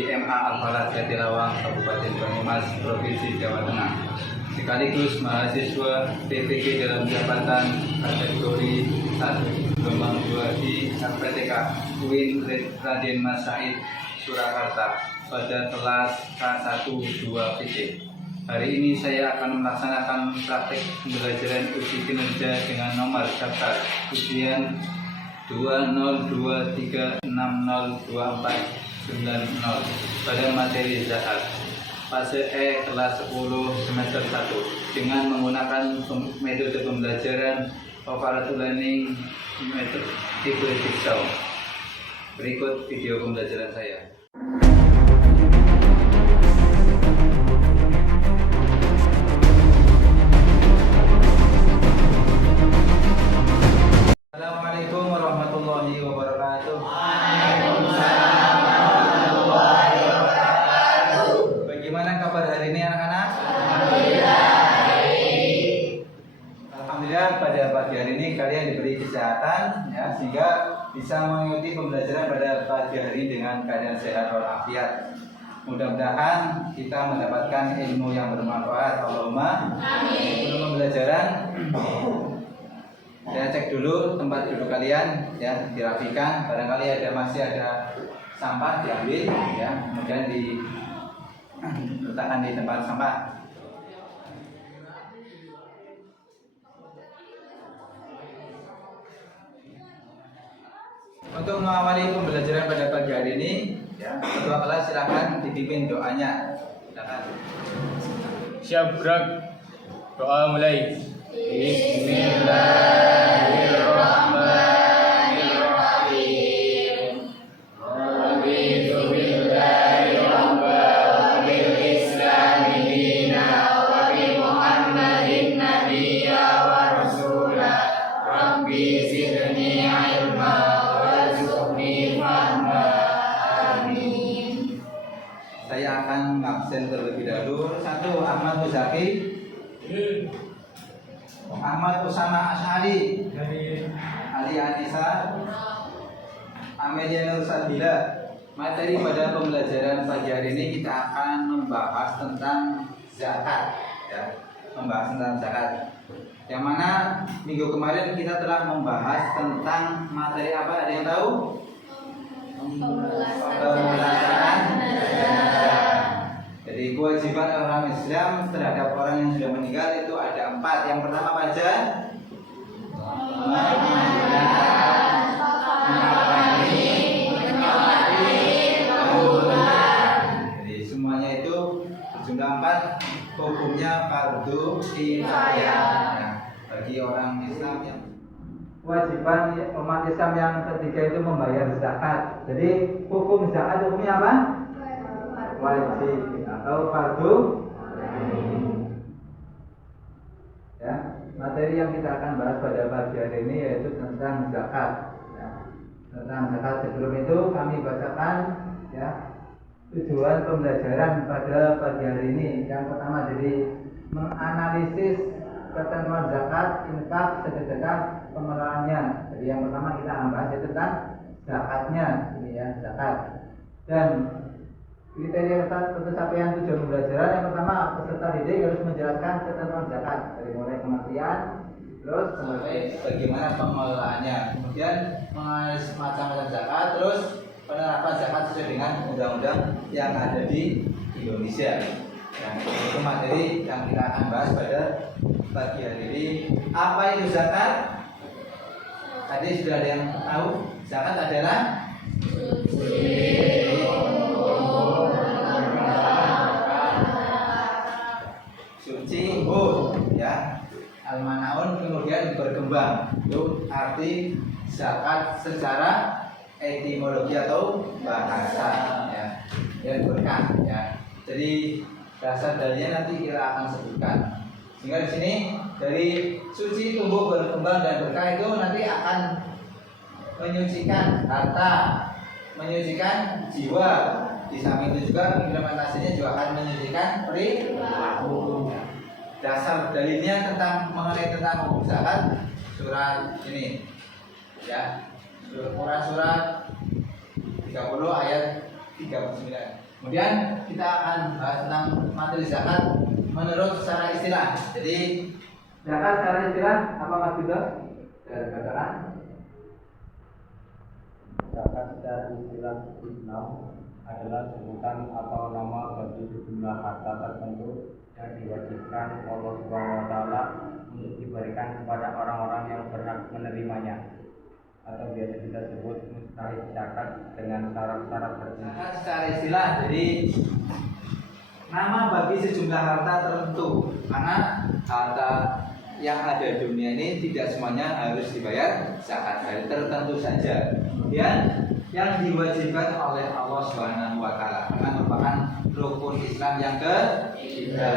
di MA Al-Falad Jatilawang, Kabupaten Banyumas, Provinsi Jawa Tengah. Sekaligus mahasiswa PTG dalam jabatan kategori 1 gelombang 2 di FPTK UIN Raden Mas Said Surakarta pada kelas K1-2 PT. Hari ini saya akan melaksanakan praktek pembelajaran uji kinerja dengan nomor daftar ujian 2023602490 pada materi zakat fase E kelas 10 semester 1 dengan menggunakan metode pembelajaran comparative learning metode Jigsaw. Berikut video pembelajaran saya. Assalamualaikum warahmatullahi wabarakatuh. Waalaikumsalam warahmatullahi wabarakatuh. Bagaimana kabar hari ini anak-anak? Alhamdulillah pada pagi hari ini kalian diberi kesehatan ya, sehingga bisa mengikuti pembelajaran pada pagi hari ini dengan keadaan sehat walafiat. Mudah-mudahan kita mendapatkan ilmu yang bermanfaat. Allahumma amin. Sebelum pembelajaran saya cek dulu tempat duduk kalian ya, dirapikan. Barangkali masih ada sampah diambil ya, kemudian diletakkan di tempat sampah. Untuk mengawali pembelajaran pada pagi hari ini ya, ketua kelas silakan dipimpin doanya. Silakan. Siap gerak. Doa mulai. Bismillahirrahmanirrahim. Raditu billahi rabban wa bil islami dinan wa bi Muhammadin nabiyya wa rasula. Rabbi zidni ilma warzuqni fahma. Amin. Saya akan absen terlebih dahulu. Satu, Ahmad Muzaki, Ahmad Usama Asyari, Ali Anissa, Amelia Nur Sabila. Materi pada pembelajaran pagi hari ini kita akan membahas tentang zakat ya, membahas tentang zakat. Yang mana minggu kemarin kita telah membahas tentang materi apa? Ada yang tahu? Pembelajaran jenazah. Jadi kewajiban orang Islam terhadap orang yang sudah meninggal itu ada 4. Yang pertama apa aja? Jadi semuanya itu jumlah 4, hukumnya fardu kifayah ya, bagi orang Islam yang kewajiban umat Islam yang ketiga itu membayar zakat. Jadi hukum zakat hukumnya apa? Wajib atau fardu. Ya, materi yang kita akan bahas pada pagi hari ini yaitu tentang zakat. Ya, tentang zakat. Sebelum itu kami bacakan ya tujuan pembelajaran pada pagi hari ini. Yang pertama jadi menganalisis ketentuan zakat, infak, sedekah, pengelolaannya. Jadi yang pertama kita bahas yaitu tentang zakatnya, ini ya zakat. Dan kriteria pencapaian tujuan pembelajaran yang pertama, peserta didik harus menjelaskan ketentuan zakat dari mulai kematian, terus sampai bagaimana pengelolaannya, kemudian menganalisis macam-macam zakat, terus penerapan zakat sesuai dengan undang-undang yang ada di Indonesia. Nah, itu materi yang kita akan bahas pada pagi hari ini. Apa itu zakat? Tadi sudah ada yang tahu. Zakat adalah suci ya, almanaun kemudian berkembang. Itu arti zakat secara etimologi atau bahasa ya, dan berkah ya. Jadi dasar dalilnya nanti kita akan sebutkan. Sehingga di sini dari suci, tumbuh, berkembang dan berkah itu nanti akan menyucikan harta, menyucikan jiwa. Di samping itu juga implementasinya juga akan menyucikan perilaku. Dasar dalilnya mengenai tentang hukum zakat surat ini ya, Quran surat 30 ayat 39. Kemudian kita akan bahas tentang materi zakat menurut secara istilah. Jadi zakat secara istilah apa Mas Budha? Saya katakan Zakat secara istilah Islam adalah sebutan atau nama bagi sejumlah harta tertentu yang diwajibkan Allah SWT untuk diberikan kepada orang-orang yang berhak menerimanya, atau biasa kita sebut mustahik zakat dengan syarat-syarat tertentu. Zakat secara istilah jadi nama bagi sejumlah harta tertentu, karena harta yang ada di dunia ini tidak semuanya harus dibayar zakat, dari tertentu saja. Kemudian yang diwajibkan oleh Allah Subhanahu wa taala karena merupakan rukun Islam yang ketiga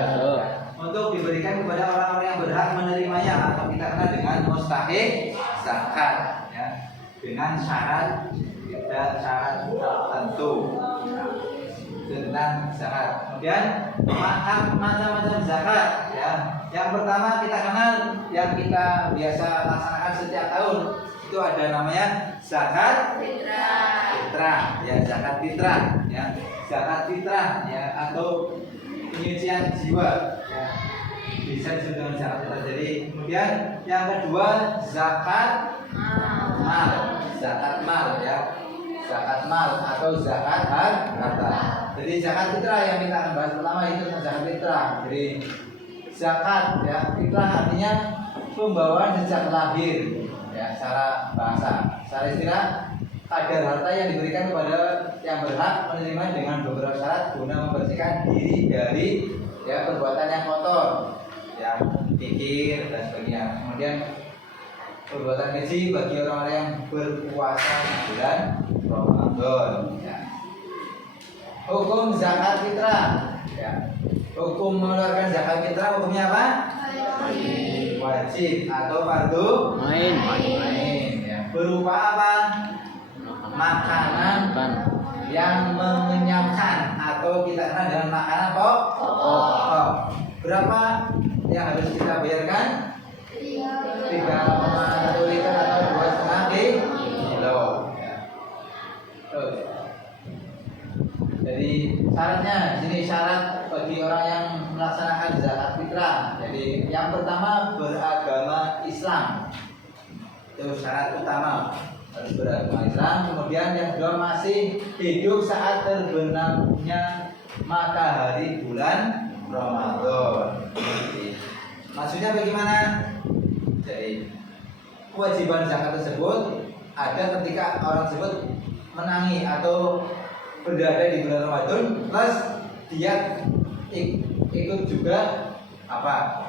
untuk diberikan kepada orang-orang yang berhak menerimanya, atau kita kenal dengan mustahik zakat ya, dengan syarat tertentu tentang zakat. Kemudian macam-macam zakat ya. Yang pertama kita kenal yang kita biasa laksanakan setiap tahun, itu ada namanya zakat fitrah ya, zakat fitrah ya, zakat fitrah ya, atau penyucian jiwa ya, bisa disebut dengan zakat fitrah. Jadi kemudian yang kedua zakat mal, zakat mal ya, zakat mal atau zakat harta. Jadi zakat fitrah yang kita akan bahas pertama itu zakat fitrah. Jadi zakat ya, fitrah artinya pembawaan sejak lahir ya, secara bahasa. Secara istilah kadar harta yang diberikan kepada yang berhak menerima dengan beberapa syarat guna membersihkan diri dari ya perbuatan yang kotor ya, pikir dan sebagainya. Kemudian perbuatan keji bagi orang-orang yang berpuasa di bulan Ramadan ya. Hukum zakat fitrah ya. Hukum mengeluarkan zakat fitrah hukumnya apa? Wajib atau fardu ain ya. Berupa apa? Makanan yang mengenyangkan atau kita kenal dengan makanan pokok. Berapa yang harus kita bayarkan? 3,1 liter atau 2,5 kilo ya. Terus jadi syaratnya sini, syarat bagi orang yang melaksanakan zakat fitrah. Jadi yang pertama beragama Islam, itu syarat utama, harus beragama Islam. Kemudian yang kedua masih hidup saat terbenamnya matahari bulan Ramadan. Jadi, maksudnya bagaimana? Jadi kewajiban zakat tersebut ada ketika orang tersebut menangi atau berada di bulan Ramadan, plus dia ikut juga apa?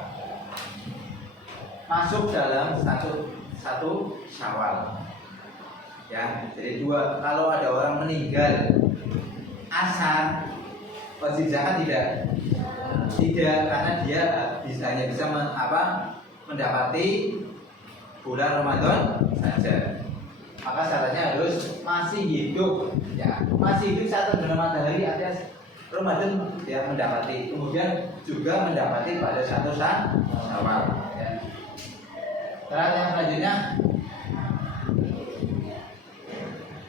Masuk dalam satu Syawal. Ya, jadi dua. Kalau ada orang meninggal asar, wajib zakat tidak, karena dia hanya bisa mendapati bulan Ramadan saja. Maka syaratnya harus masih hidup ya, masih hidup saat terbenam matahari alias Ramadan ya, mendapati, kemudian juga mendapati pada satu Syawal ya. Syarat yang selanjutnya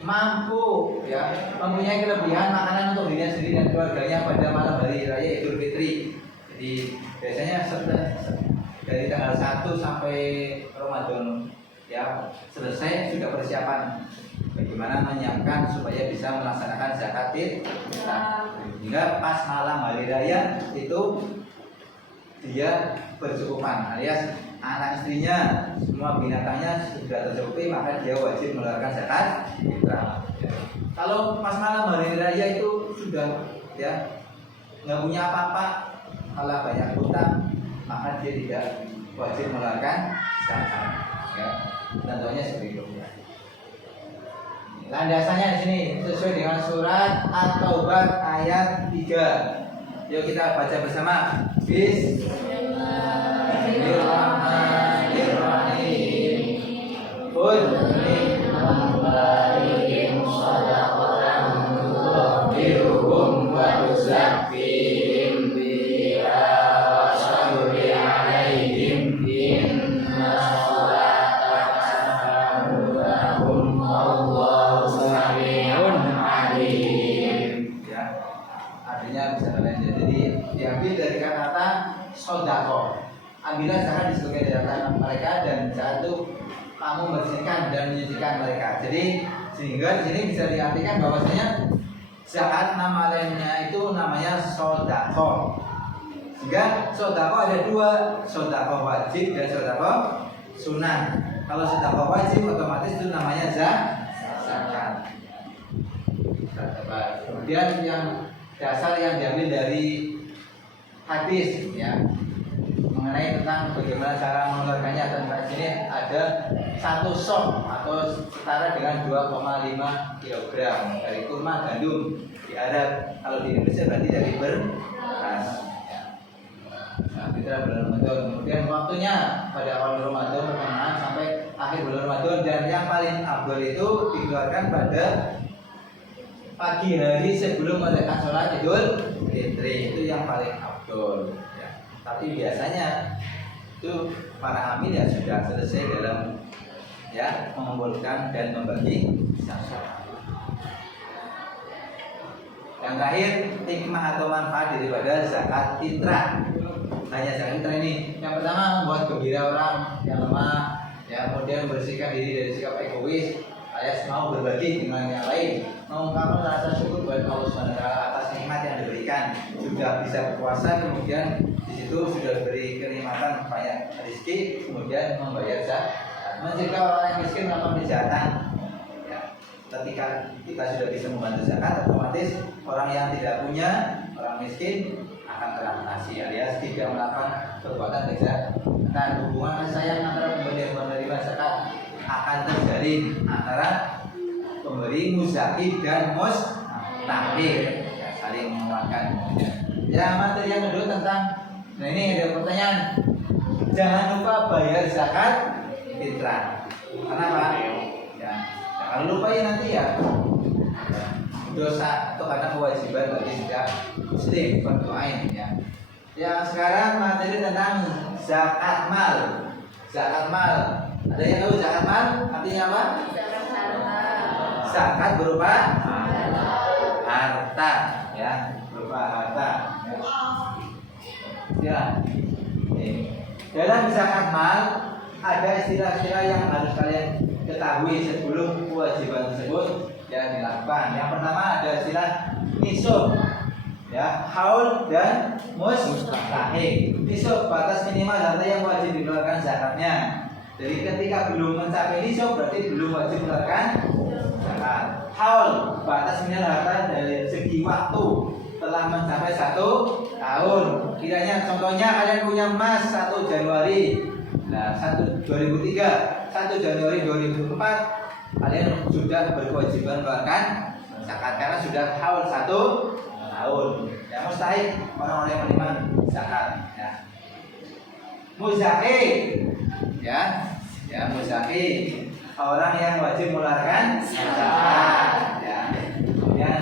mampu ya, mempunyai kelebihan makanan untuk dirinya sendiri dan keluarganya pada malam hari raya Idul Fitri. Jadi biasanya dari tanggal 1 sampai Ramadan ya selesai, sudah persiapan bagaimana menyiapkan supaya bisa melaksanakan zakat fitrah, hingga pas malam hari raya itu dia bercukupan, alias anak istrinya semua binatangnya sudah tercukupi, maka dia wajib mengeluarkan zakat fitrah. Kalau pas malam hari raya itu sudah ya nggak punya apa-apa, malah banyak hutang, maka dia tidak wajib mengeluarkan zakat ya. Contohnya seperti itu. Landasannya di sini sesuai dengan surat At-Taubah ayat 3. Yuk kita baca bersama. Bismillahirrahmanirrahim. Qul lillahi shadaqatan tudhhiruhum wa tuzakkihim biha wa sholli alaihim inna artinya bisa kalian jadi diambil dari kata-kata sodako. Ambillah zakat di sebagian dari harta mereka dan zakat itu kamu membersihkan dan menyucikan mereka. Jadi sehingga di sini bisa diartikan bahwasanya zakat nama lainnya itu namanya sodako. Sehingga sodako ada dua, sodako wajib dan sodako sunnah. Kalau sodako wajib otomatis itu namanya zakat. Kemudian yang dasar yang diambil dari hadis ya mengenai tentang bagaimana cara mengeluarkannya, dan di sini ada 1 sok atau setara dengan 2,5 kg dari kurma gandum di Arab. Kalau di Indonesia berarti dari beras. Ya. Nah, kita bulan Ramadan. Kemudian waktunya pada awal Ramadan pertengahan sampai akhir bulan Ramadan, dan yang paling afdal itu dikeluarkan pada pagi hari sebelum mereka sholat Idul Fitri, itu yang paling afdal. Ya. Tapi biasanya itu para hamil ya sudah selesai dalam ya mengumpulkan dan membagi zakat. Yang terakhir, hikmah atau manfaat daripada zakat fitrah. Hanya zakat fitrah ini, yang pertama membuat gembira orang yang lemah, ya, kemudian membersihkan diri dari sikap egois, alias mau berbagi dengan yang lain, mengungkapkan rasa syukur buat Allah SWT atas nikmat yang diberikan. Sudah bisa berpuasa, kemudian di situ sudah beri kenikmatan banyak rezeki, kemudian membayar zakat, mencegah orang yang miskin melakukan kejahatan. Ya, ketika kita sudah bisa membantu zakat, otomatis orang yang tidak punya, orang miskin akan terampasi, alias tidak melakukan perbuatan kejahatan. Hubungan kasih sayang antara pemberi dan penerima zakat akan terjalin antara pemberi muzaki dan mustahil, ya, saling menguatkan. Ya, materi yang kedua tentang, nah ini ada pertanyaan, jangan lupa bayar zakat fitrah. Kenapa? Ya, kalau lupa ya nanti ya dosa atau karena kewajiban bagi setiap muslim berdoain ya. Yang sekarang materi tentang zakat mal. Zakat mal. Ada yang tahu zakat mal artinya apa? Zakat berupa harta, ya, berupa harta. Ya. Dalam zakat mal ada istilah-istilah yang harus kalian ketahui sebelum kewajiban tersebut yang dilakukan. Yang pertama ada istilah nisab, ya, haul dan mustahil. Nisab batas minimal harta yang wajib dikeluarkan zakatnya. Jadi ketika belum mencapai nisab berarti belum wajib mengeluarkan zakat. Haul batas minimal harta dari segi waktu telah mencapai 1 tahun. Kiranya contohnya kalian punya emas 1 Januari, nah 2003, 1 Januari 2004 kalian sudah berkewajiban mengeluarkan zakat karena sudah haul 1 tahun. Ya, mustahil orang-orang yang menerima zakat. Ya. Muzaki, ya muzaki orang yang wajib mengeluarkan zakat. Ya. Kemudian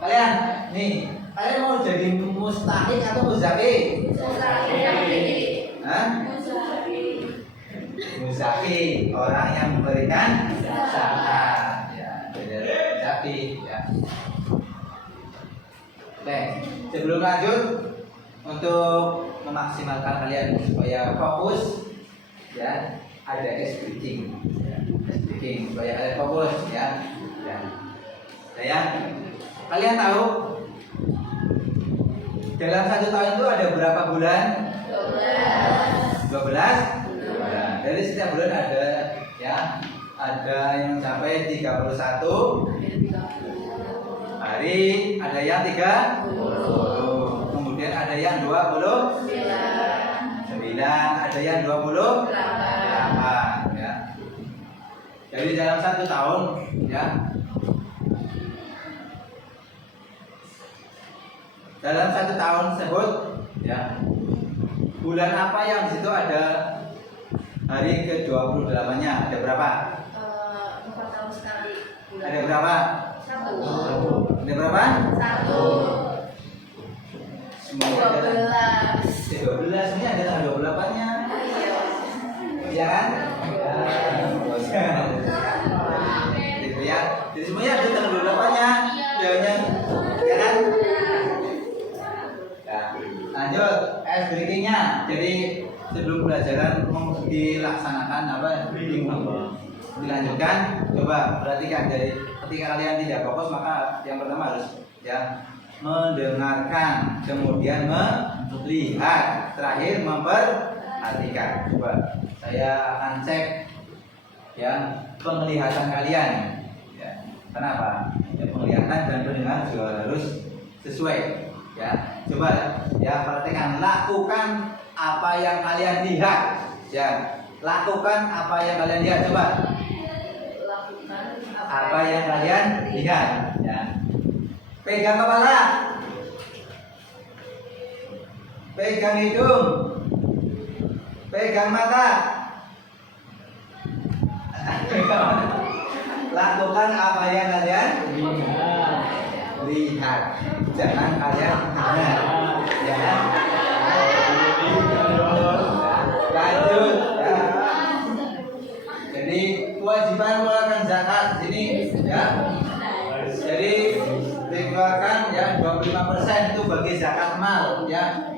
kalian nih, kalian mau jadi mustahik atau muzaki? Muzaki orang yang memberikan zakat. Ya, muzaki. Ya. Oke, sebelum lanjut, untuk memaksimalkan kalian supaya fokus, ya, ada speaking, supaya kalian fokus, ya. Kalian tahu dalam 1 tahun itu ada berapa bulan? 12 bulan. Dari setiap bulan ada, ya, ada yang sampai 31 hari, ada yang 30, kemudian ada yang 29, ada yang 28, ya. Jadi dalam 1 tahun, ya, dalam 1 tahun tersebut, ya, bulan apa yang di situ ada hari ke-28-nya? Ada berapa? 4 tahun sekali. Ada berapa? 1. Ada berapa? 1. Semuanya ada 12. Ini ada tanggal 28-nya. Iya kan? Gitu ya. Jadi semuanya ada tanggal 28-nya. Ya kan? breakingnya. Jadi sebelum pelajaran dilaksanakan dilanjutkan, coba perhatikan. Jadi ketika kalian tidak fokus, maka yang pertama harus ya mendengarkan, kemudian melihat, terakhir memperhatikan. Coba saya akan cek ya penglihatan kalian. Ya, kenapa? Ya, penglihatan dan pendengaran juga harus sesuai. Ya, coba ya perhatikan, lakukan apa yang kalian lihat. Ya, lakukan apa yang kalian lihat. Coba. Lakukan Apa yang kalian lihat. Ya. Pegang kepala. Pegang hidung. Pegang mata. Lakukan apa yang kalian lihat. Jangan kalian dengar. Ya. Lanjut. Ya. Jadi kewajiban mengeluarkan zakat sini ya. Jadi dikeluarkan ya 25% itu bagi zakat mal ya.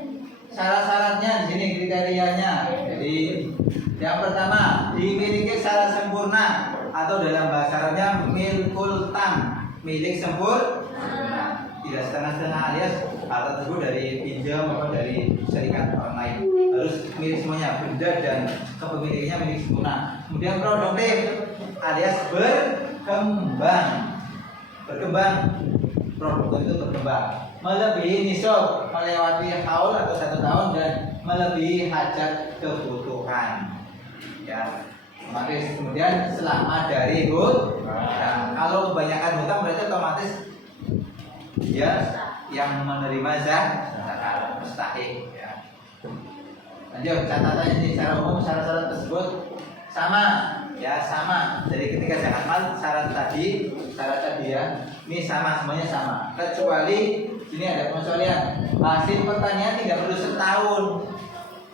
Syarat-syaratnya di sini kriterianya. Jadi yang pertama dimiliki secara sempurna atau dalam bahasa Arabnya milkul tam, milik sempurna. Tidak setengah-setengah alias harta tersebut dari pinjam atau dari serikat orang lain. Harus milik semuanya, benda dan kepemilikannya milik sempurna. Kemudian produktif alias berkembang. Produk itu berkembang, melebihi nisab, melewati haul atau 1 tahun dan melebihi hajat kebutuhan. Ya, otomatis kemudian selamat dari hutang. Nah, kalau kebanyakan hutang berarti otomatis dia yang menerima zakat mustahik. Ya. Lanjut, catatannya ini secara umum syarat-syarat tersebut sama. Ya sama. Jadi ketika zakat mal syarat tadi ya, ini sama, semuanya sama. Kecuali sini ada pengecualian. Hasil pertanian tidak perlu setahun.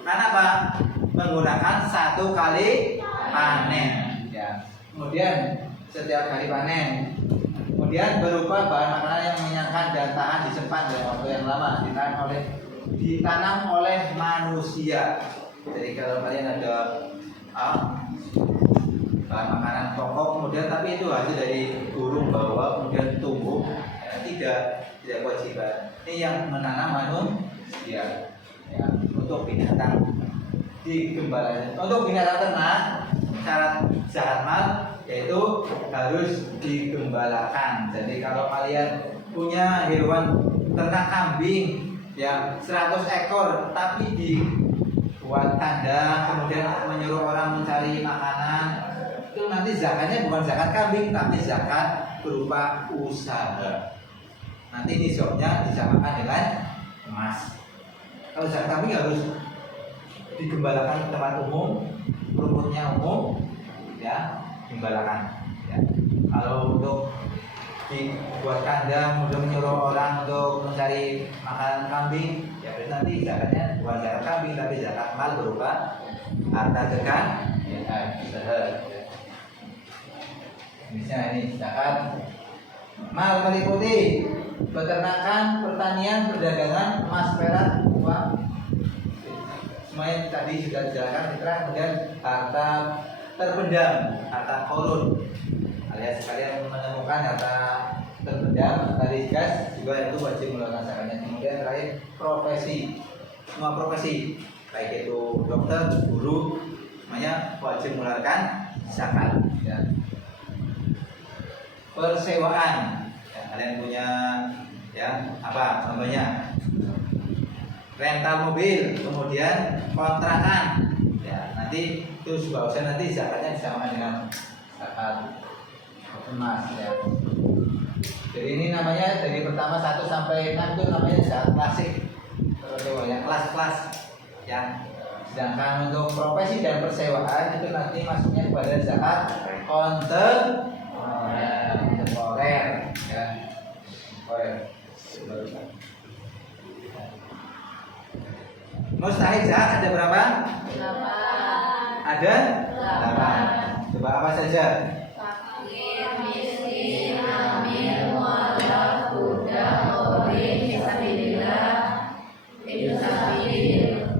Karena apa? Menggunakan 1 kali panen. Ya. Kemudian setiap kali panen. Kemudian berupa bahan makanan yang mengenyangkan dan tahan disimpan dalam waktu yang lama, ditanam oleh manusia. Jadi kalau kalian ada bahan makanan pokok kemudian tapi itu hasil dari burung bawa kemudian tumbuh ya, tidak kewajiban. Ini yang menanam manusia ya, untuk binatang digembalakan. Untuk binatang ternak syarat zakat mal yaitu harus digembalakan. Jadi kalau kalian punya hewan ternak kambing ya 100 ekor tapi dibuat kandang kemudian menyuruh orang mencari makanan, itu nanti zakatnya bukan zakat kambing tapi zakat berupa usaha. Nanti nisabnya disamakan dengan emas. Kalau zakat kambing harus digembalakan ke tempat umum, rumputnya umum, ya gembalakan. Ya. Kalau untuk dibuat kandang, kemudian menyuruh orang untuk mencari makanan kambing, ya berarti nanti zakatnya bukan zakat kambing tapi zakat mal berupa harta kekayaan. Misalnya ini zakat mal meliputi peternakan, pertanian, perdagangan, emas, perak, uang. Semuanya tadi sudah dijelaskan fitrah. Kemudian harta terpendam, harta korun alias kalian menemukan harta terpendam, tadi gas juga itu wajib mengeluarkan zakatnya. Kemudian terakhir profesi, semua profesi baik itu dokter, guru, semuanya wajib mengeluarkan zakat. Ya. Persewaan ya, kalian punya ya apa contohnya rental mobil, kemudian kontrakan ya, nanti itu juga usah nanti zakatnya disamakan dengan zakat emas ya. Jadi ini namanya dari pertama 1 sampai 6 itu namanya zakat klasik, yang kelas-kelas ya. Sedangkan untuk profesi dan persewaan itu nanti masuknya kepada zakat kontemporer ya. Mustahik zakat ada berapa? 8. Ada 8. Coba apa saja? Fakir, miskin, amil, mu'allaf, budak, ori, fisabilillah, ibnu sabil,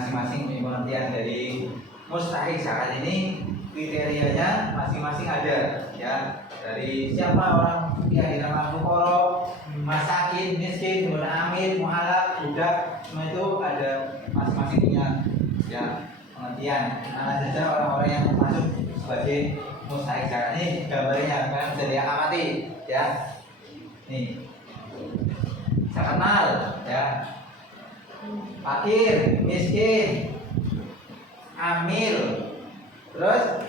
masing-masing punya pengertian. Dari mustahik zakat ini kriterianya masing-masing ada, ya. Dari siapa orang yang dinamakan fuqara, masakin, miskin, kemudian amil, mu'alaf, budak, semua itu ada masing-masing punya, ya, pengertian. Mana saja orang-orang yang masuk sebagai mustahik zakat ini gambarnya kan bisa diamati, ya. Nih, zakat mal, ya. Fakir, miskin, amil, terus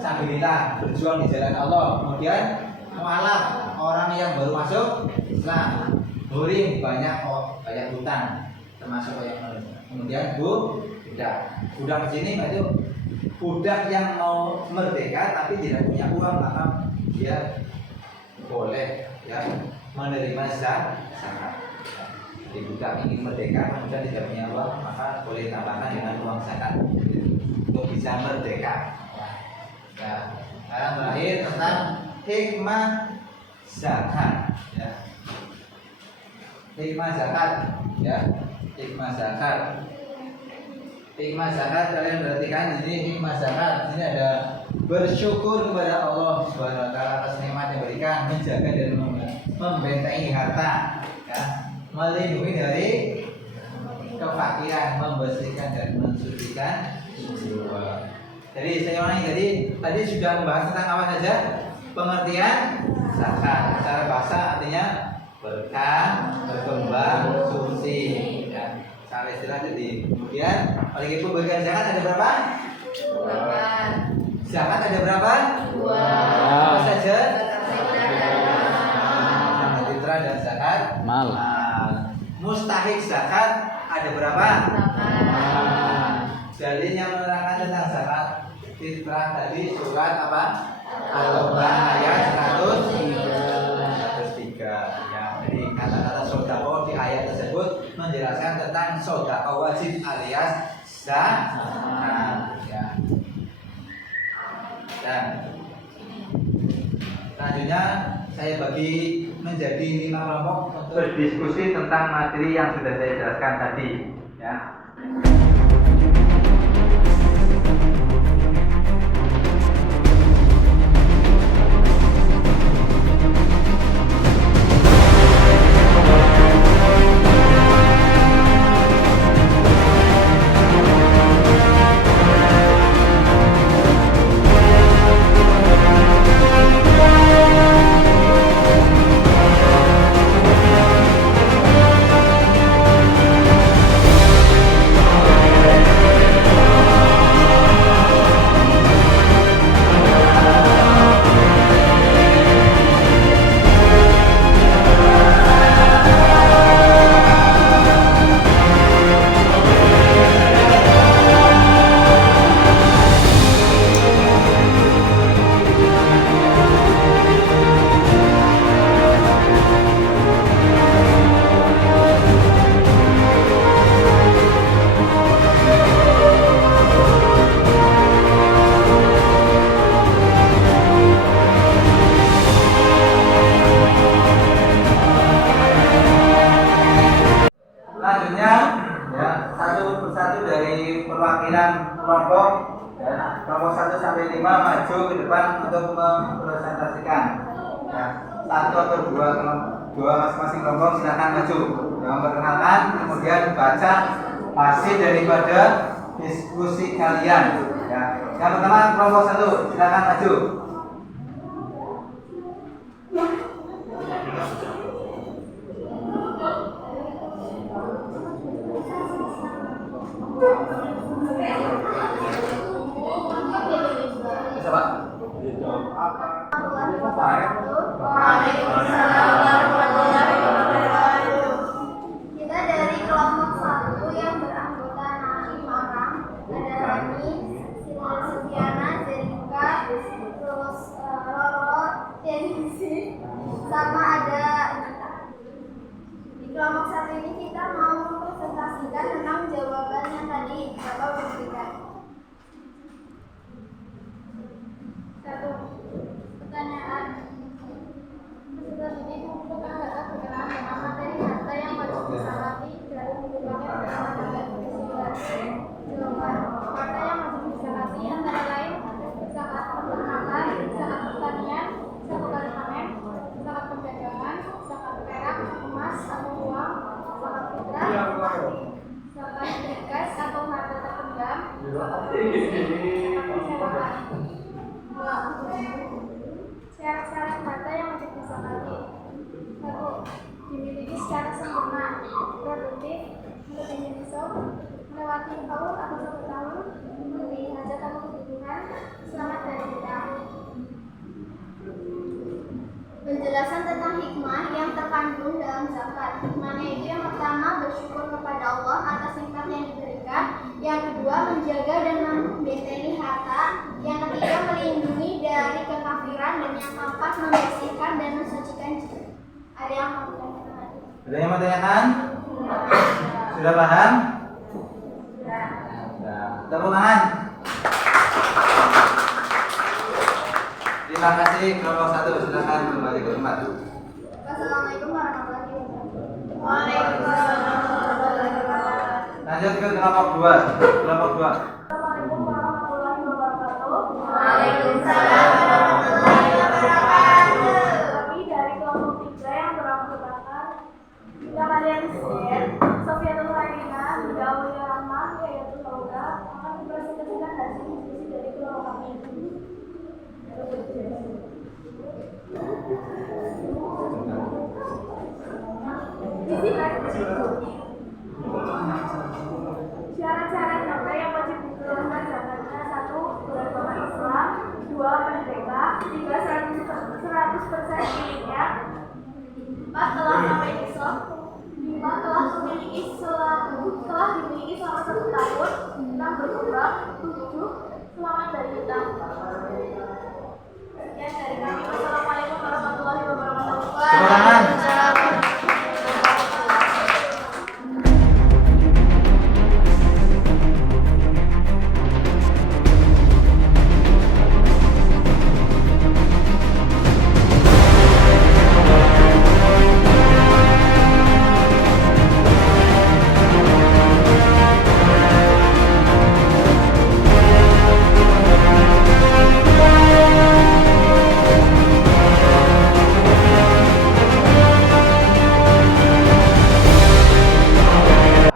sabilillah, berjuang di jalan Allah. Kemudian mu'alaf, orang yang baru masuk Islam. Hurim, banyak hutang, termasuk yang kemudian budak. Budak di sini itu budak yang mau merdeka tapi tidak punya uang, maka dia boleh, ya, menerima zakat. Jadi budak ingin merdeka kemudian tidak punya uang, maka boleh tambahkan dengan uang zakat untuk bisa merdeka. Ya, sekarang terakhir tentang hikmah zakat, ya. Hikmah zakat, ya. Hikmah zakat. Hikmah zakat kalian perhatikan di sini. Hikmah zakat di sini ada bersyukur kepada Allah Subhanahu wa taala atas nikmat yang diberikan, menjaga dan membentengi harta, ya. Melindungi dari kefakiran, membersihkan dan mensucikan jiwa. Jadi saya ulangi, jadi tadi sudah membahas tentang apa saja? Pengertian zakat. Secara bahasa artinya berkah, berkembang, suci, ya. Secara istilah jadi. Kemudian bagi pemberian zakat ada berapa? 8. Zakat ada berapa? 2. Apa saja? Zakat Fitrah dan zakat mal. Mustahik zakat ada berapa? 8. Dalil yang menerangkan tentang zakat fitrah tadi surat apa? Al-Baqarah ayat 103. Ya, jadi kata-kata sodako di ayat tersebut menjelaskan tentang sodako wajib alias zakat. Ya. Dan selanjutnya saya bagi menjadi 5 kelompok untuk berdiskusi tentang materi yang sudah saya jelaskan tadi, ya. Selanjutnya, ya, satu persatu dari perwakilan kelompok, ya, kelompok 1 sampai 5 maju ke depan untuk mempresentasikan, ya, 1 atau 2 masing-masing kelompok silakan maju, yang memperkenalkan, kemudian baca hasil daripada diskusi kalian, ya. Yang pertama kelompok 1 silakan maju. Waalaikumsalam warahmatullahi wabarakatuh. Kita dari kelompok 1 yang beranggota 6 orang. Ada Rani, Sufiana, Zerika, produktif, mencapai nisab, melewati haul atau 1 tahun, membeli hajat atau kebutuhan, selamat dari hutang. Penjelasan tentang hikmah yang terkandung dalam zakat. Hikmahnya itu yang pertama bersyukur kepada Allah atas nikmat yang diberikan, yang kedua menjaga dan membentengi harta, yang ketiga melindungi dari kekafiran, dan yang keempat membersihkan dan mensucikan jiwa. Ada yang mau ditanyakan? Ada yang mau tanyakan? Sudah paham? Sudah. Tepuk tangan. Terima kasih kelompok 1, silakan kembali ke tempat. Wassalamualaikum warahmatullahi wabarakatuh. Waalaikumsalam warahmatullahi wabarakatuh. Lanjut ke kelompok 2. Kelompok 2. Assalamualaikum warahmatullahi wabarakatuh. Waalaikumsalam warahmatullahi wabarakatuh. Kami dari kelompok 3 yang bersangkutan, kita kalian share Sofiatul Harimah, Bidawul Rahmah, yaitu Lauda, akan mempresentasikan hasil diskusi dari kelompok kami. Syarat-syarat harta yang wajib dikeluarkan zakatnya: 1. Beragama Islam, 2. Merdeka, 3. 100% miliknya, 4. Telah sampai nisab, 5. Telah dimiliki selama 1 tahun, 6. Berkurang, 7. Selamat dari hutang. Sekian dari kami. Wassalamualaikum warahmatullahi wabarakatuh. Waalaikumsalam.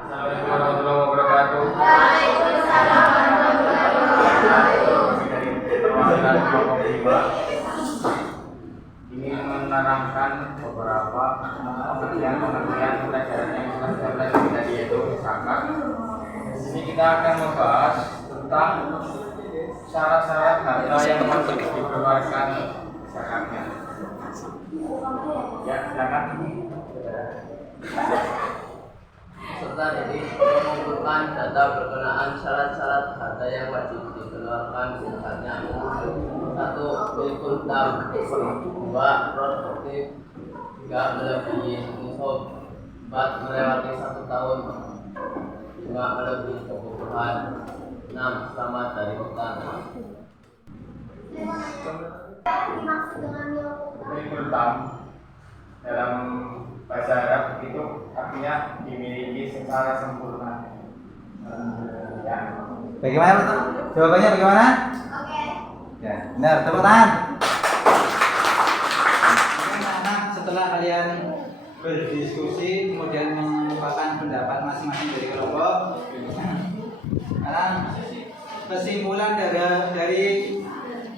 Assalamualaikum warahmatullahi wabarakatuh. Waalaikumsalam warahmatullahi wabarakatuh. Dari perwakilan kelompok 5 ingin menerangkan beberapa pengertian pelajaran yang telah kita pelajari tadi, yaitu zakat. Di sini kita akan membahas tentang syarat-syarat harta yang wajib dikeluarkan zakatnya. Ya, silakan. Serta ini mengumpulkan data berkenaan syarat-syarat harta yang wajib dikeluarkan zakatnya. 1. Milkul tam, 2. Produktif, 3. Melebihi nisab, 4. Melewati 1 tahun, 5. Melebihi kebutuhan, 6. Selamat dari hutang. Dimaksud dengan Milkul tam dalam bahasa Arab itu artinya dimiliki secara sempurna. Ya. Bagaimana Pak? Jawabannya bagaimana? Oke. Ya, benar. Tepuk tangan. Bagaimana setelah kalian berdiskusi kemudian mengumpulkan pendapat masing-masing dari kelompok? Sekarang kesimpulan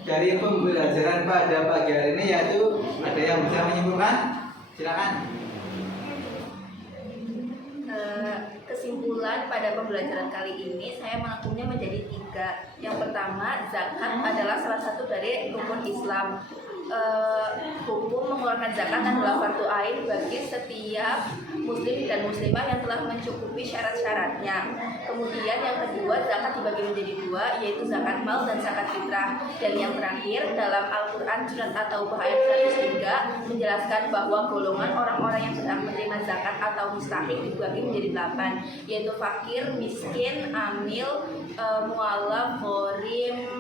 dari pembelajaran pada pagi hari ini yaitu ada yang bisa menyimpulkan? Silakan. Kesimpulan pada pembelajaran kali ini saya merangkumnya menjadi 3. Yang pertama, zakat adalah salah satu dari rukun Islam. Hukum mengeluarkan zakat adalah fardu ain bagi setiap muslim dan muslimah yang telah mencukupi syarat-syaratnya. Kemudian yang kedua, zakat dibagi menjadi 2, yaitu zakat mal dan zakat fitrah. Dan yang terakhir, dalam Al-Quran surat At-Taubah ayat 103 menjelaskan bahwa golongan orang-orang yang sedang menerima zakat atau mustahik dibagi menjadi 8, yaitu fakir, miskin, amil, mu'allaf, gharim,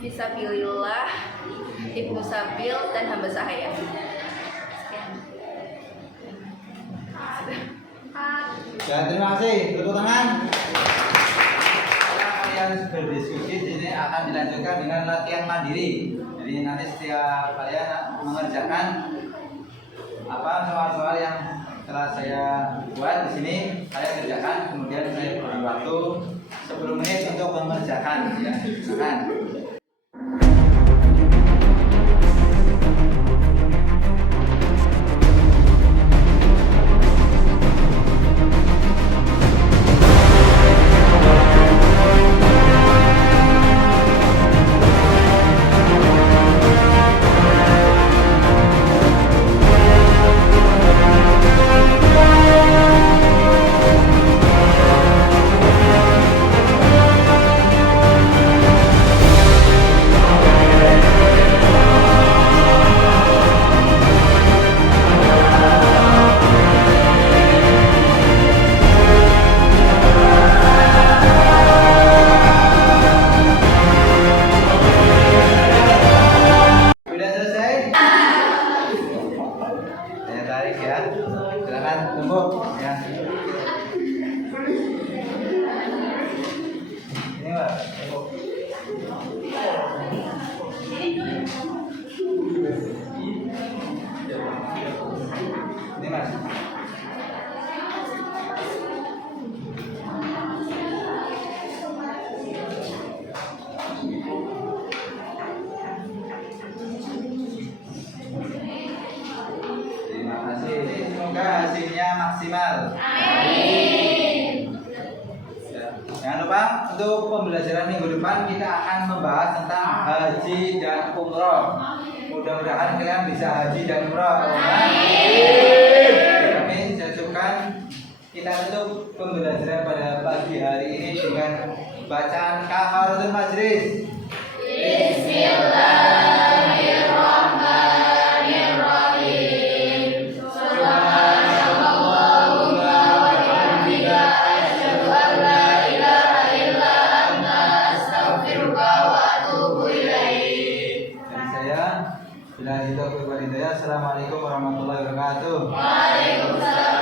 fisabilillah, ibnu sabil, dan hamba sahaya. Ya, terima kasih. Tepuk tangan. Setelah kalian berdiskusi, ini akan dilanjutkan dengan latihan mandiri. Jadi nanti setiap kalian mengerjakan soal-soal yang telah saya buat di sini, kalian kerjakan. Kemudian saya beri waktu 10 menit untuk mengerjakan. Ya, silakan. tarik ya. Silakan tumpuk ya. Ini Pak, tumpuk. Ini Mas. Terima kasih. Semoga hasilnya maksimal. Amin. Jangan lupa untuk pembelajaran minggu depan kita akan membahas tentang haji dan umroh. Mudah-mudahan kalian bisa haji dan umroh. Amin. Saya ucapkan kita tutup pembelajaran pada pagi hari ini dengan bacaan kafaratul majlis. Bismillahirrahmanirrahim. Subhanallahumma wa bihamdika asyhadu an la ilaha illa anta astaghfiruka wa atubu ilaik. Dari saya, bila itu Assalamualaikum warahmatullahi wabarakatuh. Waalaikumsalam.